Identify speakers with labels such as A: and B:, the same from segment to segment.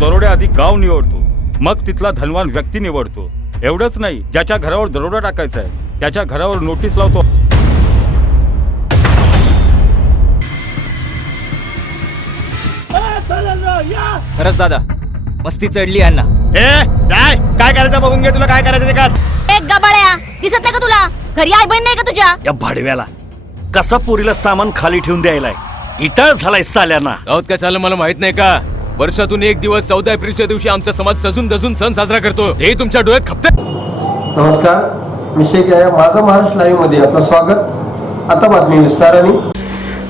A: दरोड्याआधी गाव निवडतो. मग तिथला धनवान व्यक्ती निवडतो. एवढंच नाही ज्याच्या घरावर दरोडा टाकायचा आहे त्याच्या घरावर नोटीस लावतो.
B: खरंच दादा मस्ती चढली यांना.
C: ए जाय काय करायचं बघून घे तुला काय करायचं ते कर.
D: एक गबाड्या दिसत नाही का तुला? घरी आई बहीण नाही का तुझ्या?
C: या भाडव्याला कसा पोरीला सामान खाली ठेवून द्यायलाय? इटा झालाय साल्याना.
B: गावात काय चाललं मला माहीत नाही का? वर्षातून एक दिवस चौदा एप्रिलच्या दिवशी आमचा समाज सजून दजून सण साजरा करतो. हे तुमच्या डोळ्यात खपते
E: नमस्कार. मी शेख या माझा महाराष्ट्र लाईव्हमध्ये आपलं स्वागत. आता बातमी विस्ताराने.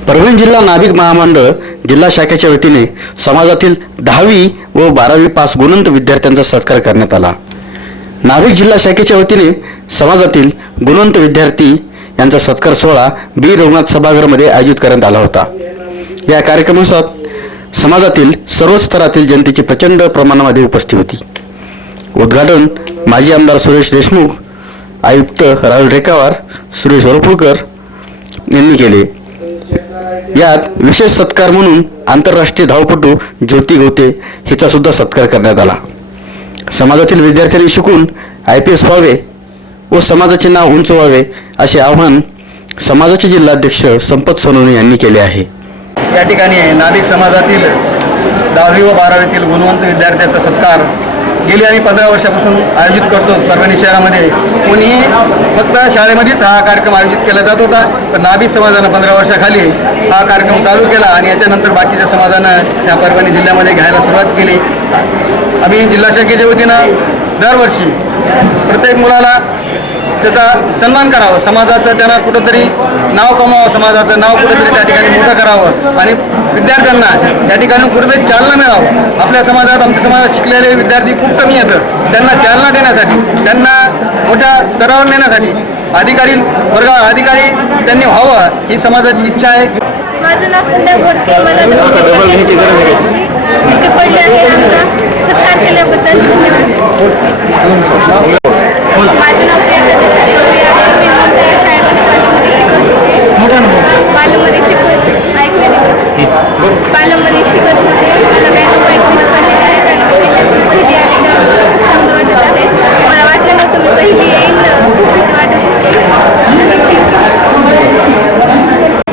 F: परभणी जिल्हा नाभिक महामंडळ जिल्हा शाखेच्या वतीने समाजातील दहावी व बारावी पास गुणवंत विद्यार्थ्यांचा सत्कार करण्यात आला. नाभिक जिल्हा शाखेच्या वतीने समाजातील गुणवंत विद्यार्थी यांचा सत्कार सोहळा बी रघुनाथ सभागृहामध्ये आयोजित करण्यात आला होता. या कार्यक्रमात समाजातील सर्व स्तरातील जनतेची प्रचंड प्रमाणामध्ये उपस्थिती होती. उद्घाटन माजी आमदार सुरेश देशमुख आयुक्त राहुल रेखावार सुरेश वरपुळकर यांनी केले. यात विशेष सत्कार म्हणून आंतरराष्ट्रीय धावपटू ज्योती गोते हिचा सुद्धा सत्कार करण्यात आला. समाजातील विद्यार्थ्यांनी शिकून आय पी एस व्हावे व समाजाचे नाव उंच व्हावे असे आवाहन समाजाचे जिल्हाध्यक्ष संपत सोनवणे यांनी केले आहे.
G: या ठिकाणी नाभिक समाजातील दहावी व बारावीतील गुणवंत विद्यार्थ्याचा सत्कार गेली आम्ही पंधरा वर्षापासून आयोजित करतो. परभणी शहरामध्ये कोणीही फक्त शाळेमध्येच हा कार्यक्रम आयोजित केला जात होता. पण नाभिक समाजानं पंधरा वर्षाखाली हा कार्यक्रम चालू केला आणि याच्यानंतर बाकीच्या समाजानं या परभणी जिल्ह्यामध्ये घ्यायला सुरुवात केली. आम्ही जिल्हा शाखेच्या वतीनं दरवर्षी प्रत्येक मुलाला त्याचा सन्मान करावं. समाजाचं त्यांना कुठंतरी नाव कमावं समाजाचं नाव कुठंतरी त्या ठिकाणी मोठं करावं आणि विद्यार्थ्यांना या ठिकाणी कुठेतरी चालना मिळावं. आपल्या समाजात आमच्या समाजात शिकलेले विद्यार्थी खूप कमी येतं त्यांना चालना देण्यासाठी त्यांना मोठ्या स्तरावर नेण्यासाठी अधिकारी वर्ग अधिकारी त्यांनी व्हावं ही समाजाची इच्छा आहे.
H: माझं नाव संध्या घोडके मला पडले आहे आमचा सत्कार केल्याबद्दल. माझं नाव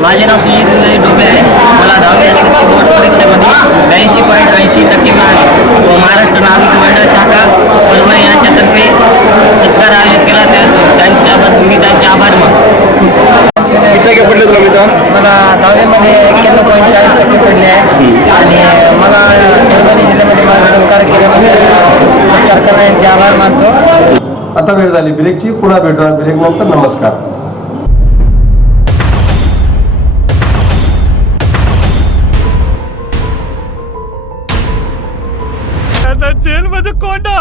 I: माझे नाव सुजित डोबे आहे. मला दहावी एस एस सी बोर्ड परीक्षेमध्ये ब्याऐंशी पॉईंट ऐंशी टक्के मिळाले व महाराष्ट्र नागरिक मंडळ शाखा परभणी यांच्यातर्फे सत्कार आयोजित केला त्या त्यांच्याबद्दल मी त्यांचे आभार मानतो
G: मला दहावीमध्ये एक्क्याण्णव पॉईंट चाळीस टक्के पडले आहे. आणि मला परभणी जिल्ह्यामध्ये माझा सत्कार केल्याबद्दल सत्कार करण्याचे आभार मानतो.
E: आता वेळ झाली ब्रेकची. पुन्हा भेटूया. ब्रेक नंतर नमस्कार.
B: जेल मध्ये कोंडा?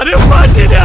B: अरे फाशी द्या!